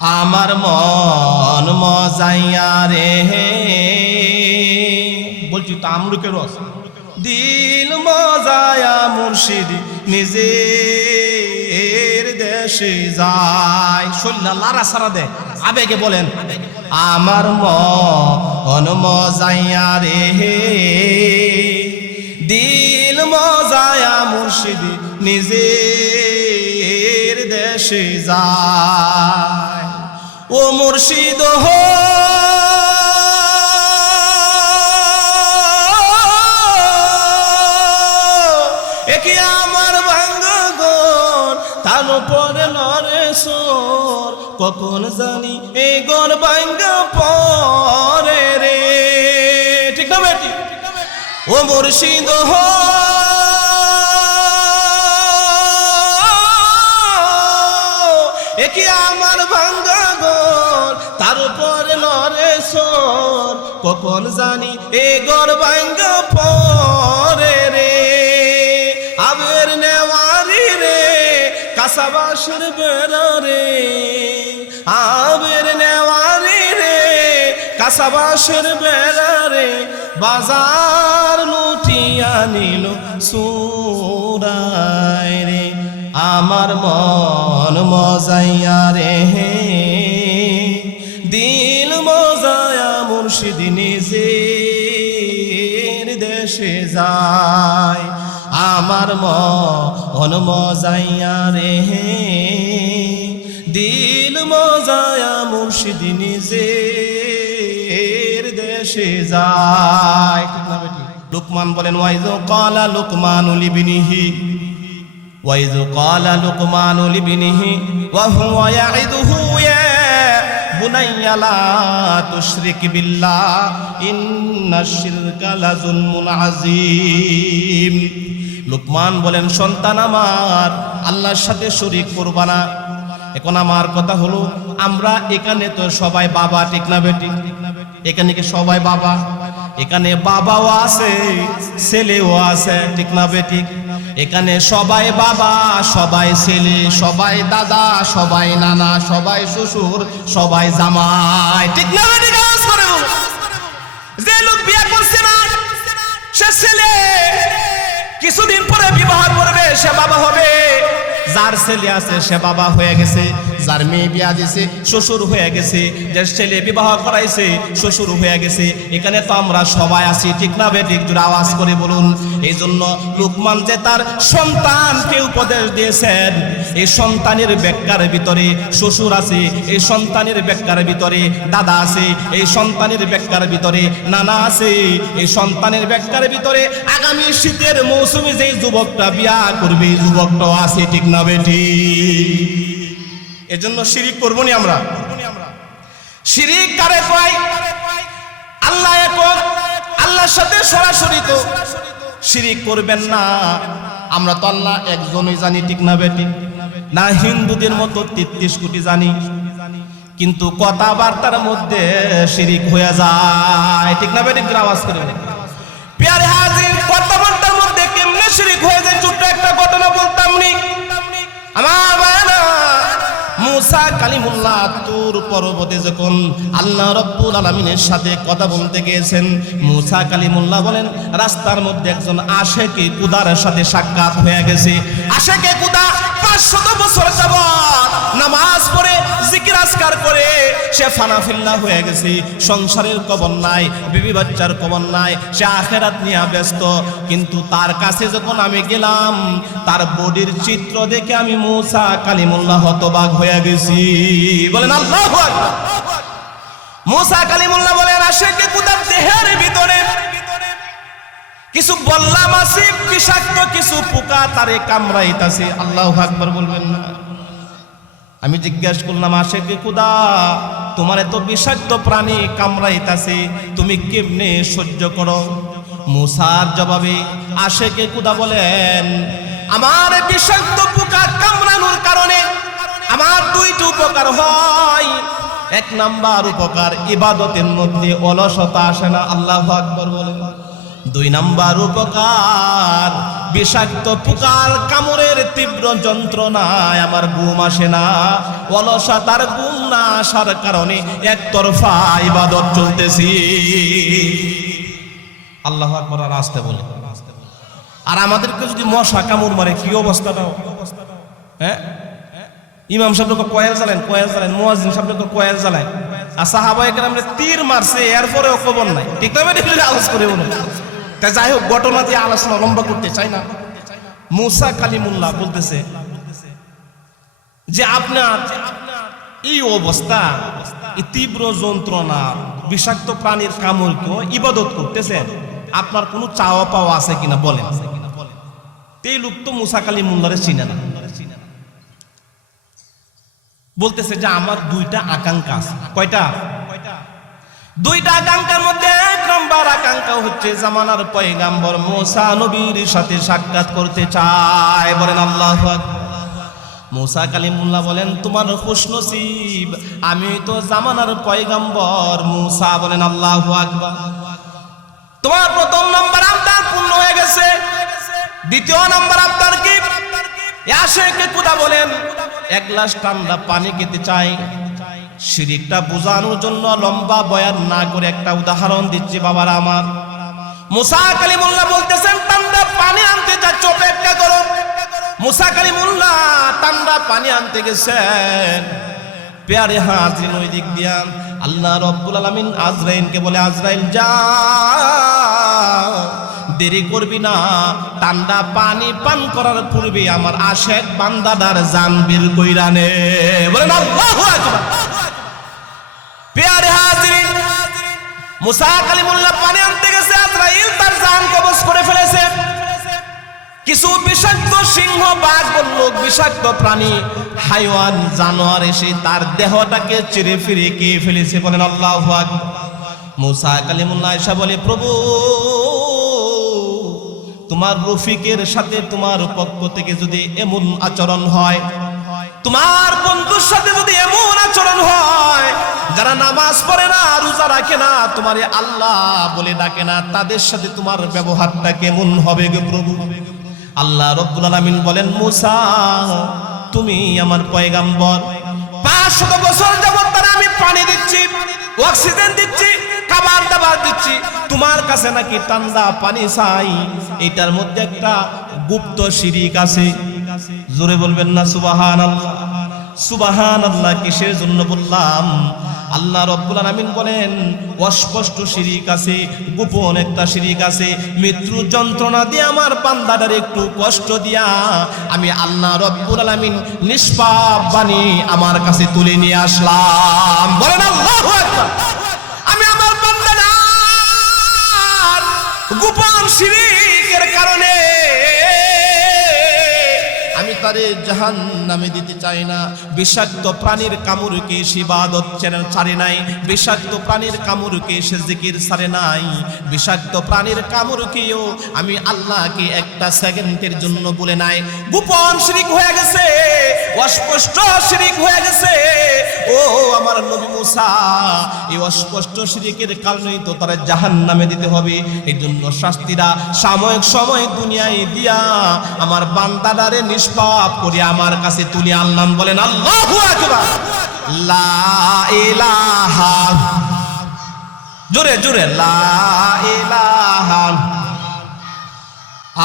আমার মন মজাইয়া রে, বলছি তো আমরুকের রস, দিল মজায়া মুর্শিদ নিজের দেশে যায়। শরীর লারা সারা দেয়, আবেগে বলেন আমার মন মজাইয়া রে, দিল মজায়া মুর্শিদ নিজের দেশে যায়। ও মুর্শিদ হো একে আমার ভাঙ্গন তার পরে লড়ে সোর, কখন জানি এই গর ভাঙ্গা পরে রে। ঠিক না বেটি? ও মুর্শিদ হো একে আমার ভাঙ্গা গর তার উপরে লড়ে সোর, কখন জানি এ গর ভাঙ্গা পরে রে। আবের নেওয়ারি রে কাসাবাসের বেড়া রে, আবের নেওয়ারি রে কাসাবাসের বেড়া রে, বাজার লুটিয়া নিল সুরায় রে। আমার মন মজাইয়া রে, দিল মজায়া মুর্শিদ নিজের দেশে যায়। আমার মন মজাইয়া রে, দিল মজায়া মুর্শিদ নিজের দেশে যায়। ঠিক না বেটি? লুকমান বলেন ওয়াইজ ক্বালা লুকমানুল ইবনিহি, وإذ قال لقمان لابنه وهو يعظه يا بني لا تشرك بالله إن الشرك لظلم عظيم। লুকমান বলেন সন্তান আমার আল্লাহর সাথে শরীক করবা না। এখন আমার কথা হলো আমরা এখানে তো সবাই বাবা, ঠিক না বেটি? এখানে কি সবাই বাবা? এখানে বাবাও আছে ছেলেও আছে, ঠিক না বেটি? এখানে সবাই বাবা, সবাই ছেলে, সবাই দাদা, সবাই নানা, সবাই শ্বশুর, সবাই জামাই, ঠিক না বেটি? যে লোক বিয়ে করছে না সে ছেলে, কিছুদিন পরে বিবাহ করবে সে বাবা হবে। যার ছেলে আছে সে বাবা হয়ে গেছে, যার মেয়ে বিয়া দিছে শ্বশুর হয়ে গেছে, যে ছেলে বিবাহ করাইছে শ্বশুর হয়ে গেছে। এখানে তো আমরা সবাই আছি, ঠিক না বেটি? একটু আওয়াজ করে বলুন। এই জন্য লুকমান যে তার সন্তানকে উপদেশ দিয়েছেন, এই সন্তানের ব্যাখ্যার ভিতরে শ্বশুর আছে, এই সন্তানের ব্যাখ্যার ভিতরে দাদা আছে, এই সন্তানের ব্যাখ্যার ভিতরে নানা আছে, এই সন্তানের ব্যাখ্যার ভিতরে আগামী শীতের মৌসুমে যে যুবকটা বিয়া করবে এই যুবকটাও আছে, ঠিক না বেটি? এজন্য শিরিক করবো নি আমরা। শিরিক কারে কয়? আল্লাহ একক, আল্লাহর সাথে সরাসরি তো শিরিক করবেন না। আমরা তো আল্লাহ একজনই জানি, ঠিক না বেটি? না হিন্দুদের মতো 33 কোটি জানি, কিন্তু কথাবার্তার মধ্যে শিরিক হয়ে যায়, ঠিক না বেটি? আওয়াজ করে প্যারে হাজির, কথাবার্তার মধ্যে কেমনে শিরিক হয়ে যায়? ছোট্ট একটা ঘটনা বলতাম নি। আমার বাবা মুসা কালিমুল্লাহ তুর পর্বতে যখন আল্লাহ রাব্বুল আলামিনের সাথে কথা বলতে গিয়েছেন, মুসা কালিমুল্লাহ বলেন রাস্তার মধ্যে একজন আশেকে কুদার সাথে সাক্ষাৎ হয়ে গেছে। আশেকে কুদা 500 বছর যাবত নামাজ পড়ে জিকির আজকার করে সে ফানাফিল্লাহ হয়ে গেছে। সংসারের কবর নাই, বিবি বাচ্চার কবর নাই, সে আখিরাত নিয়ে ব্যস্ত। কিন্তু তার কাছে যখন আমি গেলাম, তার বডির চিত্র দেখে আমি মুসা কালিমুল্লাহ হতবাক হয়ে গেছি। বলেন আল্লাহু আকবার। মুসা কালিমুল্লাহ বলেন আশেকে কুদার দেহের ভিতরে কিছু বললাম আছে বিষাক্ত কিছু পোকা তারে কামড়াইতাছে। আল্লাহু আকবার বলবেন না? আমি জিজ্ঞাসা করলাম আশেকে কুদা তোমার এত বিষাক্ত প্রাণী কামড়াইতাছে তুমি কেমনে সহ্য করো? মুসার জবাবে আশেকে কুদা বলেন আমার বিষাক্ত পোকা কামড়ানোর কারণে আমার দুইটা উপকার হয়। এক নাম্বার উপকার, ইবাদতের মধ্যে অলসতা আসে না। আল্লাহু আকবার বলেন। দুই নাম্বার উপকার, বিষাক্ত পোকার কামড়ের তীব্র যন্ত্রণায় আমার ঘুম আসে না, অলসতার ঘুম না আসার কারণে একতরফা ইবাদত চলতেছি। আল্লাহু আকবার। আর আসতে বলে, আর আমাদেরকে যদি মশা কামড় মারে কি অবস্থাটা? হ্যাঁ, ইমাম সাহেব কয়েল চালেন, মুয়াজ্জিন সাহেব কয়েল চালেন, আর সাহাবায়ে কেরামরে তীর মারছে, এরপরেও খবর নাই। ঠিক না? আলোচনা করে বলুন। তাই যাই হোক, ঘটনা দিয়ে আলোচনা লম্বা করতে চাই না। মুসা কালিমুল্লাহ বলতেছে যে আপনার এই অবস্থা, এই তীব্র যন্ত্রণা, বিষাক্ত প্রাণীর কামড়কেও ইবাদত করতেছেন, আপনার কোনো চাওয়া পাওয়া আছে কিনা বলেন। এই লোক তো মুসা কালিমুল্লাহরে চিনে না। বলতেছে যে আমার দুইটা আকাঙ্ক্ষা আছে। কয়টা? দুইটা আকাঙ্ক্ষার মধ্যে এক নম্বর আকাঙ্ক্ষা হচ্ছে জামানার পয়গাম্বর মুসা নবীর সাথে সাক্ষাৎ করতে চায়। বলেন আল্লাহু আকবার। মুসা কালিমুল্লাহ বলেন তোমার খুশনসিব, আমি তো জামানার পয়গাম্বর মুসা। বলেন আল্লাহু আকবার। তোমার প্রথম নম্বর আবদার পূর্ণ হয়ে গেছে। দ্বিতীয় নম্বর আবদার কি? আশেকে খোদা বলেন এক গ্লাস ঠান্ডা পানি খেতে চাই। শিরিকটা বোঝানোর জন্য লম্বা বয়ান না করে একটা উদাহরণ দিচ্ছি বাবারা আমার। মুসা কালিমুল্লাহ বলতেছেন ঠান্ডা পানি আনতে যাচ্ছ, অপেক্ষা করো। মুসা কালিমুল্লাহ ঠান্ডা পানি আনতে গেছেন। পেয়ারে হাজির ওই দিক দিয়া আল্লাহ রব্বুল আলামিন আজরাইলকে বলে, আজরাইল যা, দেরি করবি না, ঠান্ডা পানি পান করার পূর্বে আমার আশেক বান্দাদার জান বীর কইরা নে। বলেন আল্লাহু আকবার। পেয়ারে হাজিরিন, মুসা কালিমুল্লাহ পানি আনতে গেছে, আজরাইল তার জান কবজ করে ফেলেছে। কিছু বিষাক্ত সিংহ, বাঘ, বল্লুক, বিষাক্ত প্রাণী, হাইওয়ান, জানোয়ার এসে তার দেহটাকে চিরে ফিরে খেয়ে ফেলেছে। বলেন আল্লাহু আকবার। মুসা কালিমুল্লাহ এসে বলে, প্রভু তোমার রফিকের সাথে তোমার পক্ষ থেকে যদি এমন আচরণ হয়, তোমার বন্ধুর সাথে যদি এমন আচরণ হয়, যারা নামাজ পড়ে না, রোজা রাখে না, তোমারে আল্লাহ বলে ডাকে না, তাদের সাথে তোমার ব্যবহারটা কেমন হবে গো প্রভু? আল্লাহ রব্বুল আলামিন বলেন, মুসা তুমি আমার পয়গাম্বর, 500 বছর যাবত তারা আমি পানি দিচ্ছি, অক্সিজেন দিচ্ছি, খাবার দাবার দিচ্ছি, তোমার কাছে নাকি ঠান্ডা পানি চাই। এটার মধ্যে একটা গুপ্ত শিরিক আছে। জোরে বলবেন না সুবহানাল্লাহ। সুবহানাল্লাহ কিসের জন্য বললাম? আল্লাহ রব্বুল আলামিন বলেন অস্পষ্ট শিরিক আছে, গোপন একটা শিরিক আছে। মৃত্যু যন্ত্রণা দিয়ে আমার বান্দাটার একটু কষ্ট দিয়া আমি আল্লাহ রব্বুল আলামিন নিষ্পাপ বাণী আমার কাছে তুলে নিয়ে আসলাম। বলেন আল্লাহু আকবার। আমি আমার বান্দাটার গোপন শিরিকের কারণে আমি তারে জাহান্নামে দিতে চাই না। বিষাক্ত প্রাণীর কামড়কে সে ইবাদত ছাড়ে নাই, বিষাক্ত প্রাণীর কামড়কে সে জিকির ছাড়ে নাই, বিষাক্ত প্রাণীর কামড়কেও আমি আল্লাহকে একটা সেকেন্ডের জন্য বলে নাই। গোপন শিরিক হয়ে গেছে, অস্পষ্ট শিরিক হয়ে গেছে। ও আমার নবী মুসা, এই অস্পষ্ট শিরিকের কারণেই তো তারা জাহান্নামে দিতে হবে। এই জন্য শাস্তিরা সাময়িক সময় দুনিয়ায় দিয়া আমার বান্দাদারে নিষ্পাপ করে আমার কাছে তুলে আনলাম। বলেন আল্লাহু আকবার। লা ইলাহা, জোরে জোরে লা ইলাহা।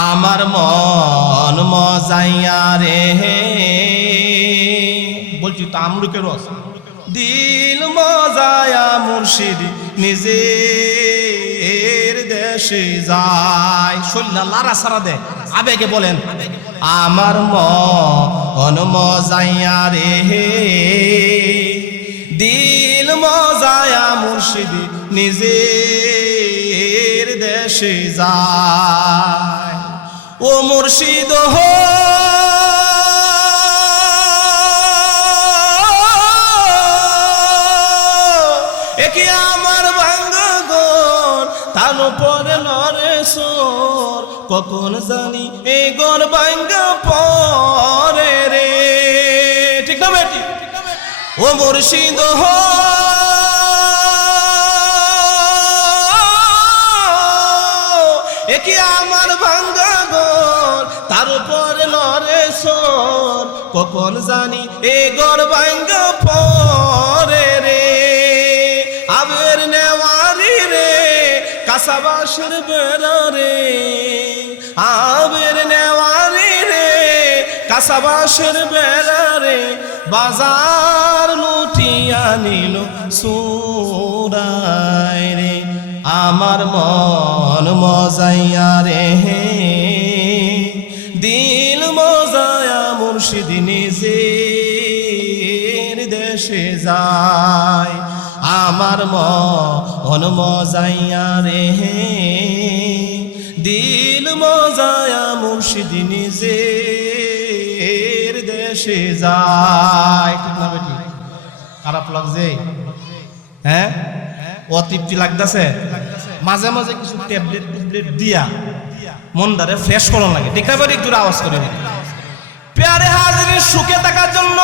আমার মন মজাইয়া রে, বলছি তো আমলুকের রস, দিল মজায়া মুর্শিদ নিজের দেশে যায়। শরীর লারা সারা দেয়, আবেগে বলেন আমার মন মজাইয়া রে, দিল মজায়া মুর্শিদ নিজের দেশে যায়। ও মুর্শিদ হো একে আমার ভাঙ্গন তার উপরে লড়ে সোর, কখন জানি এই গর ভাঙ্গা পরে রে। ঠিক না বেটি? ও মুর্শিদ হো একে আমার ভাঙ্গা গন এ ঘর ভাঙ্গা পরে রে, আবের নেওয়ারি রে কাসাবাসের বেড়া রে, আবের নেওয়ারি রে কাসাবাসের বেড়া রে, বাজার লুটিয়া নিল সুরায় রে, আমার মন মজাইয়া রে, দিল মজায়া মুর্শিদ নিজের দেশে যায়, আমার মন মজাইয়া রে, দিল মজায়া মুর্শিদ নিজের দেশে যায়। ঠিক না বেটি? খারাপ লাগছে? হ্যাঁ, অতৃপ্তি লাগতেছে? মাঝে মাঝে কিছু ট্যাবলেট টুবলেট দিয়া মনটারে ফ্রেশ করানো লাগে। ঠিক না বেটি? একটু আওয়াজ করে নি। প্যারে হাজির সুখে থাকার জন্য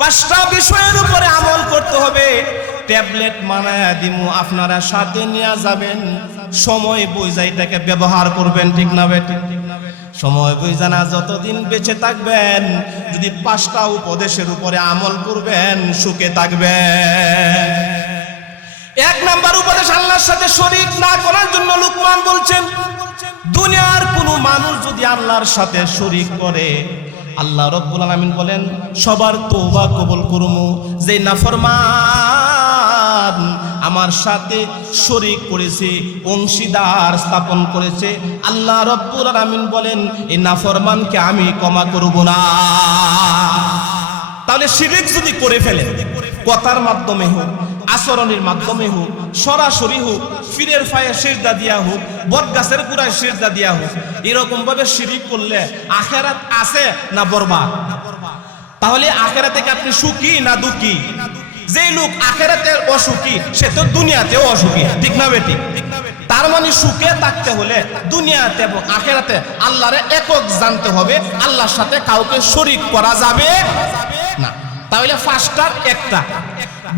5টা বিষয়ের উপরে আমল করতে হবে। ট্যাবলেট মানায়া দিমু, আপনারা সাথে নিয়ে যাবেন, সময় বুঝা এটাকে ব্যবহার করবেন। ঠিক না বেটি? সময় বুঝা না, যতদিন বেঁচে থাকবেন যদি 5টা উপদেশের উপরে আমল করবেন সুখে থাকবেন। 1 নাম্বার উপদেশ, আল্লাহর সাথে শরীক না করার জন্য লুকমান বলছেন, দুনিয়ার কোনো মানুষ যদি আল্লাহর সাথে শরীক করে, আল্লাহ রাব্বুল আলামিন বলেন সবার তওবা কবুল করমু। যে নাফরমান আমার সাথে শরীক করেছে, অংশীদার স্থাপন করেছে, আল্লাহ রাব্বুল আলামিন বলেন এই নাফরমানকে আমি ক্ষমা করব না। তাহলে শিরক যদি করে ফেলে, কথার মাধ্যমে হোক, আচরণের মাধ্যমে হোক, সরাসরি হোক, ফিরের ফায়ে সিজদা দিয়া হোক, বটগাছের গোড়ায় সিজদা দিয়া হোক, এরকম ভাবে শিরক করলে আখিরাত আছে না বরবাদ? তাহলে আখিরাতে কি আপনি সুখী না দুঃখী? যে লোক আখিরাতে অসুখী সে তো দুনিয়াতেও অসুখী। ঠিক না বেটি? তার মানে সুখে থাকতে হলে দুনিয়াতে এবং আখিরাতে আল্লাহরে একক জানতে হবে, আল্লাহর সাথে কাউকে শরীক করা যাবে না। তাহলে 5টার 1টা।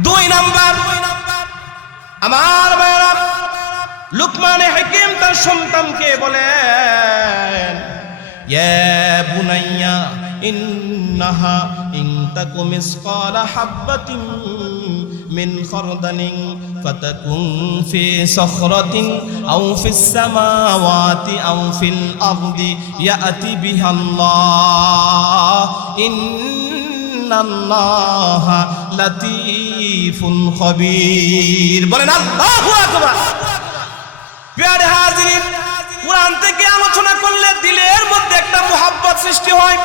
2 নাম্বার, আমার ভাইরা, লুকমান হাকিম তার সন্তানকে বলেন, ইয়া বুনাইয়া ইন্নাহা ইন তাকুম মিসকালা হাববাতিন মিন খারদালিন ফাতাকুন ফি সাখরাতিন আও ফিস সামাওয়াতি আও ফিল আরদি ইয়াতি বিহাল্লাহ ইন্নাল্লাহা লাতীফুন খবীর। বলেন আল্লাহু আকবার। প্রিয় হাজিরিন, কুরআন থেকে আলোচনা করলে দিলের মধ্যে একটা মুহাব্বত সৃষ্টি হয়,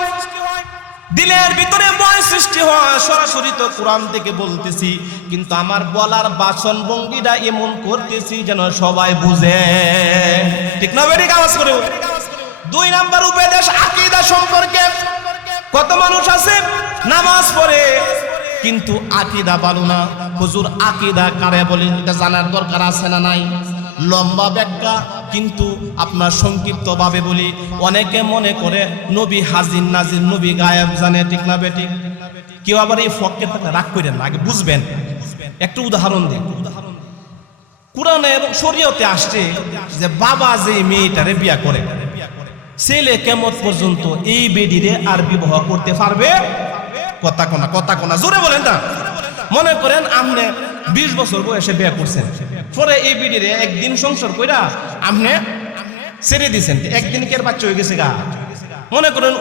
দিলের ভিতরে ভয় সৃষ্টি হয়। সরাসরি তো কোরআন থেকে বলতেছি, কিন্তু আমার বলার বাচন ভঙ্গিটা এমন করতেছি যেন সবাই বুঝে। ঠিক না বেটি? আওয়াজ করে। 2 নাম্বার উপদেশ আকীদা সম্পর্কে। কত মানুষ আছে নামাজ পড়ে কিন্তু আকীদা ভালো না। হুজুর আকীদা কারে বলেন এটা জানার দরকার আছে না নাই? লম্বা ব্যাখ্যা কিন্তু আপনার সংক্ষিপ্ত ভাবে বলি। অনেকে মনে করে নবী হাজির নাজির, নবী গায়েব জানে। ঠিক না বেটি? কেউ আবার এই ফককে থাকলে রাগ করেন না, আগে বুঝবেন। একটু উদাহরণ দিন। কুরআনে এবং শরীয়তে আসছে যে বাবা যে মেয়েটারে বিয়া করে, ছেলে কিয়ামত পর্যন্ত এই বেডিরে আর বিবাহ করতে পারবে? কথা কোনা জোরে বলেন না। মনে করেন আপনি 20 বছর বয়সে বিয়ে করছেন, পরে এই বিডিরে একদিন সংসার কইরা আপনি ছেড়ে দিয়েছেন, একদিন কের বাচ্চা হয়ে গেছে গা। মনে করেন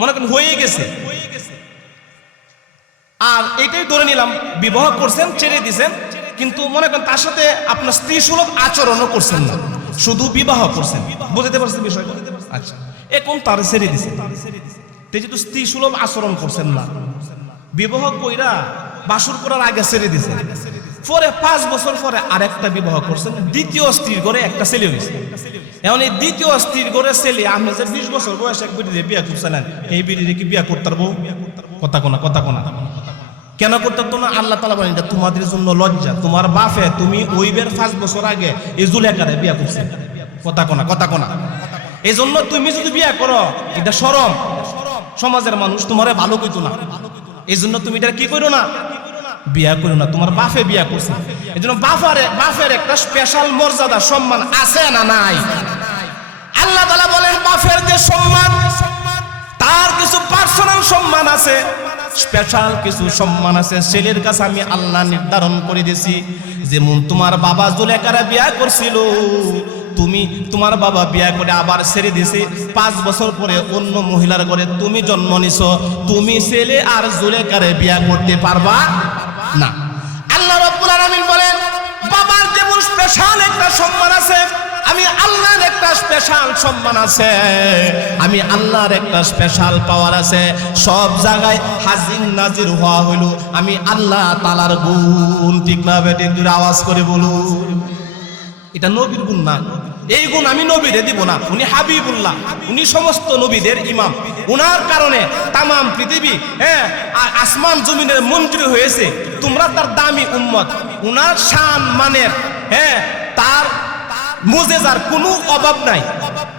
মনে করেন হয়ে গেছে, আর এটাই ধরে নিলাম বিবাহ করছেন, ছেড়ে দিয়েছেন, কিন্তু মনে করেন তার সাথে আপনার স্ত্রী সুলভ আচরণও করছেন না, শুধু বিবাহ করছেন। বুঝতে পারছেন বিষয়টা? আচ্ছা, এখন তার ছেড়ে দিয়েছেন, যেহেতু স্ত্রী সুলভ আচরণ করছেন না, বিবাহ কইরা বাসর করার আগে ছেড়ে দিয়েছেন, পরে 5 বছর পরে আরেকটা বিবাহ করছেন, দ্বিতীয় স্ত্রীর ঘরে একটা ছেলে হয়েছে। এখন এই দ্বিতীয় স্ত্রীর ঘরে ছেলে, আপনি যে 20 বছর বয়সে এক বিড়ি বিয়া করছেন, এই বিড়িরে কি বিয়া করতে পারবো? কথা কোনা কেন করতে পারতো না? আল্লাহ তাআলা বলেন এটা তোমাদের জন্য লজ্জা। তোমার বাপে তুমি ওইবের 5 বছর আগে এই জুলেখারে বিয়া করছে। কথা কোনা এই জন্য তুমি যদি বিয়া করো এটা শরম, সমাজের মানুষ তোমারে ভালো কইতো না, এই জন্য তুমি এটা কি করো না, বিয়া করো না। তোমার বাপে বিয়া করছে, এই জন্য বাপের একটা স্পেশাল মর্যাদা সম্মান আছে না নাই? আল্লাহ তাআলা বলেন বাপের যে সম্মান তার কিছু পার্সোনাল সম্মান আছে, স্পেশাল কিছু সম্মান আছে ছেলের কাছে আমি আল্লাহ নির্ধারণ করে দিয়েছি। যেমন তোমার বাবা জুলেখারে বিয়া করছিল, তুমি তোমার বাবা বিয়া করে আবার ছেড়ে দিয়েছে, 5 বছর পরে অন্য মহিলার ঘরে তুমি জন্ম নিছো, তুমি ছেলে আর জুলেখারে বিয়া করতে পারবা না। আল্লাহ রাব্বুল আলামিন বলেন বাবার যেমন স্পেশাল একটা সম্মান আছে, আমি আল্লাহর একটা স্পেশাল সম্মান আছে, আমি আল্লাহর একটা স্পেশাল পাওয়ার আছে। সব জায়গায় হাজির নাজির হওয়া হইলো আমি আল্লাহ তাআলার গুণ। ঠিক না বেটে একটু আওয়াজ করে বলুন। এটা নবীর গুণ না, এই গুণ আমি নবীরে দিব না। উনি হাবিবুল্লাহ, উনি সমস্ত নবীদের ইমাম। উনার কারণে তামাম পৃথিবী আসমান জমিনের মন্ত্রী হয়েছে। তোমরা তার দামি উম্মত। উনার শান মানের তার মুজেজার কোনো অভাব নাই,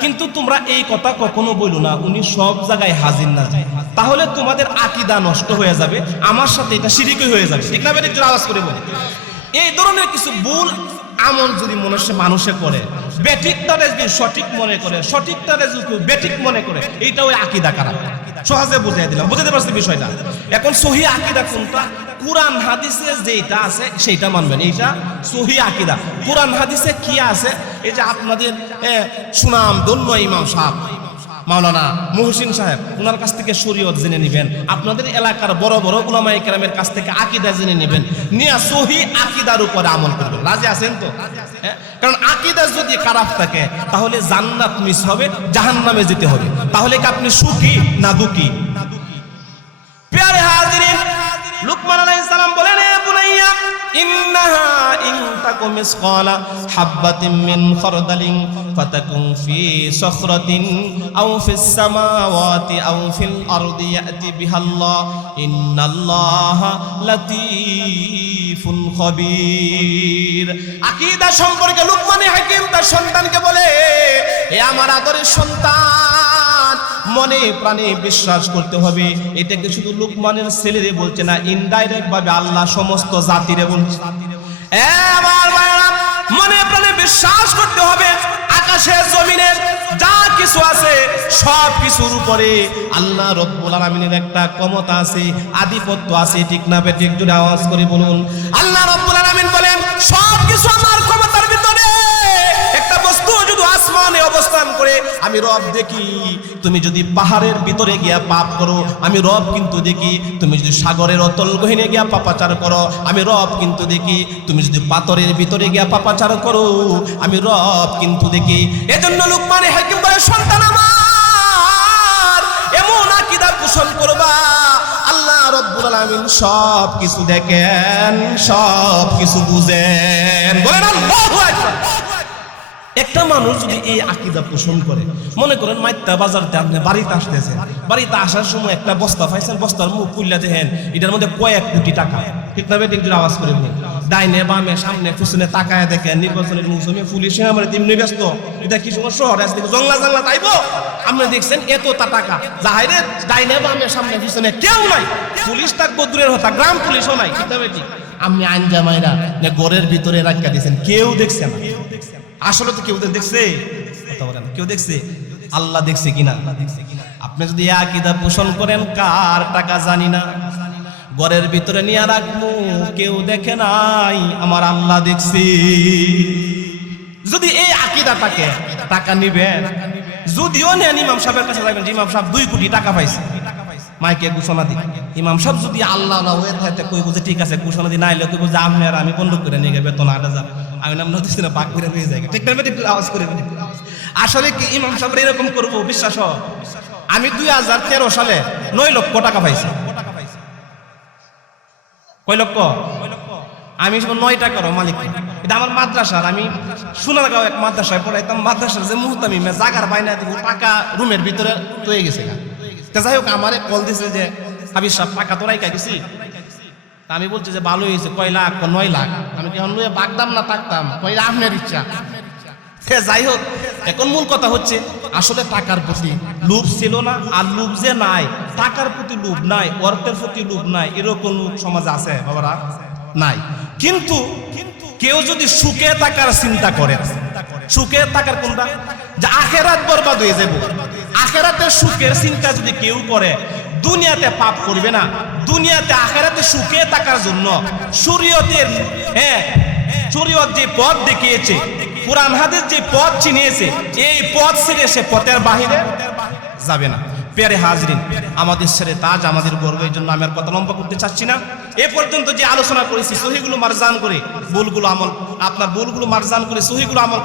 কিন্তু তোমরা এই কথা কখনো বলো না উনি সব জায়গায় হাজির না যায়, তাহলে তোমাদের আকীদা নষ্ট হয়ে যাবে, আমার সাথে এটা শিরকি হয়ে যাবে। ঠিক না? একটু আওয়াজ করে বলি। এই ধরনের কিছু ভুল আমল যদি মানুষে করে, বেঠিকটারে যদি সঠিক মনে করে, সঠিকটারে যদি বেঠিক মনে করে, এইটা ওই আকীদা খারাপ। সহজে বুঝাই দিলাম, বুঝতে পারছি বিষয়টা। এখন সহি আকীদা কোনটা? কুরআন হাদিসে যেটা আছে সেইটা মানবেন, এইটা সহি আকীদা। কুরআন হাদিসে কি আছে, এই যে আপনাদের সুনাম ধন্য ইমাম সাহেব মাওলানা মুহসিন সাহেব, ওনার কাছ থেকে শরীয়ত জেনে নেবেন। আপনাদের এলাকার বড় বড় উলামায়ে কেরামের কাছ থেকে আকীদা জেনে নেবেন, নিয়া সহি আকীদার উপরে আমল করবেন। রাজি আছেন তো? কারণ আকীদা যদি খারাপ থাকে তাহলে জান্নাত মিস হবে, জাহান্নামে যেতে হবে। তাহলে কি আপনি সুখী না দুঃখী? প্যারে হাজিরিন, লুকমান আলাইহিস সালাম বলেন, এ বুনাইয়া ইন্নাহা ইন তাকু মিসকালা হাববাতিন মিন খারদালিন ফাতাকুন ফি সখরাতিন আও ফিস সামাওয়াতি আও ফিল আরদি ইয়াতি বিহাল্লাহ ইন্নাল্লাহা লাতীফুন খাবীর। আকীদা সম্পর্কে লুকমান হাকিম তার সন্তানকে বলে, হে আমার আদরের সন্তান, মনে প্রাণে বিশ্বাস করতে হবে। এটাকে শুধু লুকমানের ছেলেরে বলছে না, ইনডাইরেক্ট ভাবে আল্লাহ সমস্ত জাতিরে বলছে। আমার ভাইরা, মনে প্রাণে বিশ্বাস করতে হবে আকাশে জমিনের যা কিছু আছে সব কিছুর উপরে আল্লাহ রাব্বুল আলামিনের একটা ক্ষমতা আছে, আধিপত্য আছে। ঠিক না বেঠিক একটু আওয়াজ করে বলুন। আল্লাহ রাব্বুল আলামিন বলেন সব কিছু আমার ক্ষমতার ভিতরে। একটা বস্তু যদি আসমানে অবস্থান করে আমি রব দেখি। তুমি যদি পাহাড়ের ভিতরে গিয়া পাপ করো আমি রব কিন্তু দেখি। তুমি যদি সাগরের অতল গহীনে গিয়া পাপাচার করো আমি রব কিন্তু দেখি। তুমি যদি পাথরের ভিতরে গিয়া পাপাচার করো আমি রব কিন্তু দেখি। এজন্য লুকমান হাকিম বলে, সন্তান আমার এমন আকীদা পোষণ করবা আল্লাহ রাব্বুল আলামিন সব কিছু দেখেন, সব কিছু বুঝেন। বলেন আল্লাহু আকবার। একটা মানুষ যদি এই আকীদা পোষণ করে, মনে করেন মাইত্তা বাজারতে আপনি বাড়িতে আসতেছেন, বাড়িতে আসার সময় একটা বস্তা পাইছেন, বস্তার মুখ খুললে দেখেন এটার মধ্যে কয়েক কোটি টাকা। ঠিক না বেঠিক একটু আওয়াজ করে বলুন। ডাইনে বামে সামনে পিছনে তাকায় দেখেন, নির্বাচনের মৌসুমে পুলিশে আমার তেমনি ব্যস্ত। এটা কি সময় শহরে আসতে জংলা জাংলা তাইব, আপনি দেখছেন এত টাকা যাহাইরে ডাইনে বামে সামনে পিছনে কেউ নাই, পুলিশ থাকবো দূরের হতা, গ্রাম পুলিশও নাই। ঠিক না বেঠিক? আপনি আইন জামাইরা ঘরের ভিতরে রাখা দিয়েছেন, কেউ দেখছে না। আসলে তো কেউ দেখছে? কথা বলেন, কেউ দেখছে? আল্লাহ দেখছে কিনা? আপনি যদি আকীদা পোষণ করেন কার টাকা জানি না, ঘরের ভিতরে নিয়ে রাখবো, কেউ দেখে নাই, আমার আল্লাহ দেখছে। যদি এই আকীদাটাকে টাকা নিবেন, যদিও নেন ইমাম সাহেবের কাছে যাবেন, ইমাম সাহেব 2 কোটি টাকা পাইছে, মাইকে ঘোষণা দিই, ইমাম সাহেব যদি আল্লাহ না হয়ে থাকে কইব যে ঠিক আছে ঘোষণা দিই, না এলে কইব যে আমি বন্ধ করে নিয়ে গেবে, বেতন 8,000 আমি নাম নদী না পাক করে নিয়ে যাই। ঠিক না? একটু আওয়াজ করে। আসলে কি ইমাম সাহেব এরকম করবো? বিশ্বাস আমি 2013 সালে 9 লক্ষ টাকা পাইছি। কয় লক্ষ? আমি 9 টাকার মালিক। এটা আমার মাদ্রাসার, আমি সোনারগাঁও এক মাদ্রাসায় পড়াইতাম। মাদ্রাসার যে মুহতামিমে জাগার বাইনা দিব টাকা রুমের ভিতরে তৈরি গেছে। যাই হোক, আমারে কল দিছে যে হাবিব সাহেব টাকা তো রাইখা গেছি। আমি বলছি যে ভালো হয়েছে, কয় লাখ? 9 লাখ। আমি কেমন লইয়া বাগদাম না থাকতাম, কয় আপনার ইচ্ছা। যাই হোক, এখন মূল কথা হচ্ছে আসলে টাকার প্রতি লোভ ছিল না। আর লোভ যে নাই, টাকার প্রতি লোভ নাই, অর্থের প্রতি লোভ নাই, এরকম লোক সমাজে আছে বাবারা? নাই। কিন্তু কেউ যদি সুখে থাকার চিন্তা করে, সুখে থাকার কোনটা? যে আখিরাত বরবাদ হয়ে যাবে, আখেরাতে সুখের চিন্তা যদি কেউ করে দুনিয়াতে পাপ করবে না, দুনিয়াতে আখেরাতে সুখে থাকার জন্য শরীয়তের শরীয়ত যে পথ দেখিয়েছে, কোরআন হাদিস যে পথ চিনিয়েছে, এই পথ ছেড়ে সে পথের বাহিরে যাবে না। প্যারে হাজরিন, আমাদের ছেড়ে তাজ, আমাদের গর্ব। এই জন্য আমি আর কথা লম্বা করতে চাচ্ছি না। এ পর্যন্ত যে আলোচনা করেছি সহিগুলো মার্জান করে, ভুলগুলো আমল, আপনার ভুলগুলো মার্জান করে সহিগুলো আমল